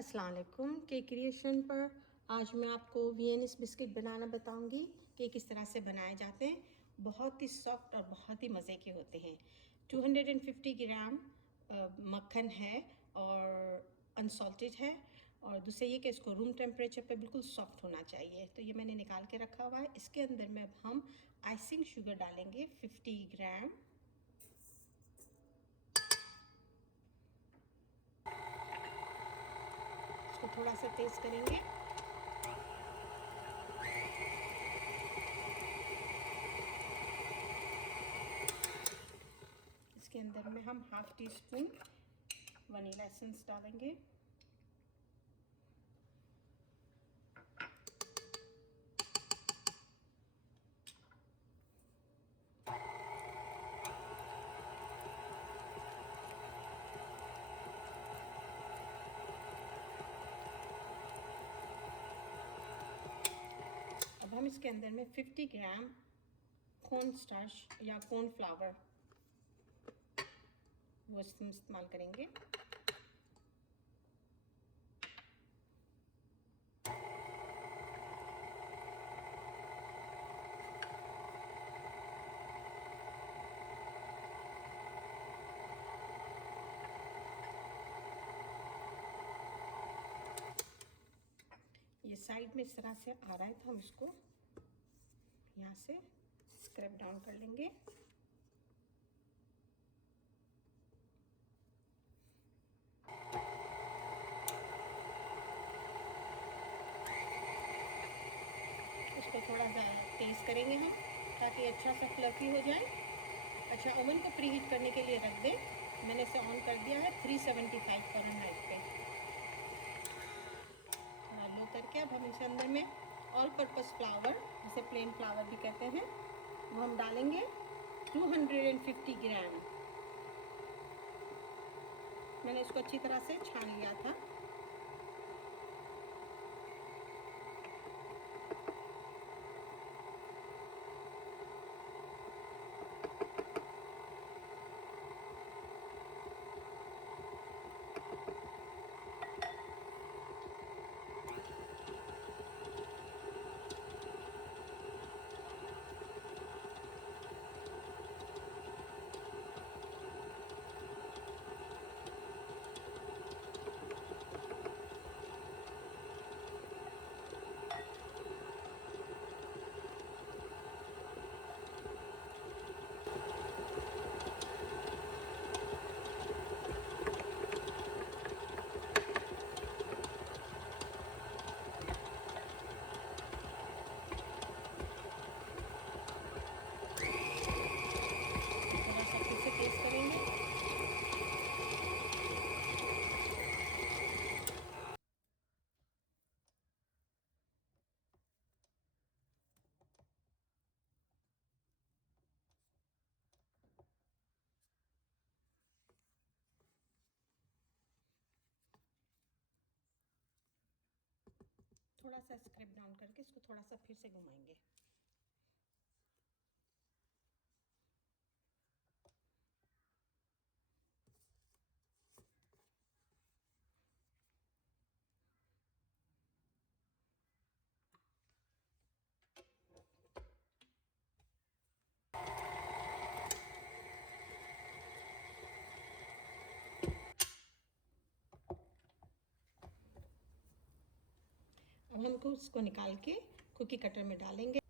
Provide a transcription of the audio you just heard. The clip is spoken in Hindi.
अस्सलाम वालेकुम। केक क्रिएशन पर आज मैं आपको वीएनएस बिस्किट बनाना बताऊंगी कि किस तरह से बनाए जाते हैं। बहुत ही सॉफ्ट और बहुत ही मज़े के होते हैं। 250 ग्राम मक्खन है और अनसॉल्टेड है, और दूसरा ये कि इसको रूम टेम्परेचर पे बिल्कुल सॉफ्ट होना चाहिए। तो ये मैंने निकाल के रखा हुआ है। इसके अंदर में अब हम आइसिंग शुगर डालेंगे 50 ग्राम। इसको थोड़ा सा तेज़ करेंगे। इसके अंदर में हम half tea spoon vanilla essence डालेंगे। अब हम इसके अंदर में 50 ग्राम कॉर्न स्टार्च या कॉर्न फ्लावर वो इस्तेमाल करेंगे। ये साइड में इस तरह से आ रहा है तो हम इसको यहाँ से स्क्रैप डाउन कर लेंगे। इसको थोड़ा सा तेज़ करेंगे हम ताकि अच्छा सा फ्लफी हो जाए। अच्छा, ओवन को प्री हीट करने के लिए रख दें। मैंने इसे ऑन कर दिया है 375 फ़ारेनहाइट पे। थोड़ा लो करके अब हम इसके अंदर में ऑल पर्पस फ्लावर, जिसे प्लेन फ्लावर भी कहते हैं, वो हम डालेंगे 250 ग्राम। मैंने इसको अच्छी तरह से छान लिया था। थोड़ा सा फिर से तेज़ करेंगे। थोड़ा सा स्क्रैप डाउन करके इसको थोड़ा सा फिर से घुमाएंगे। अब हमको इसको निकाल के कुकी कटर में डालेंगे।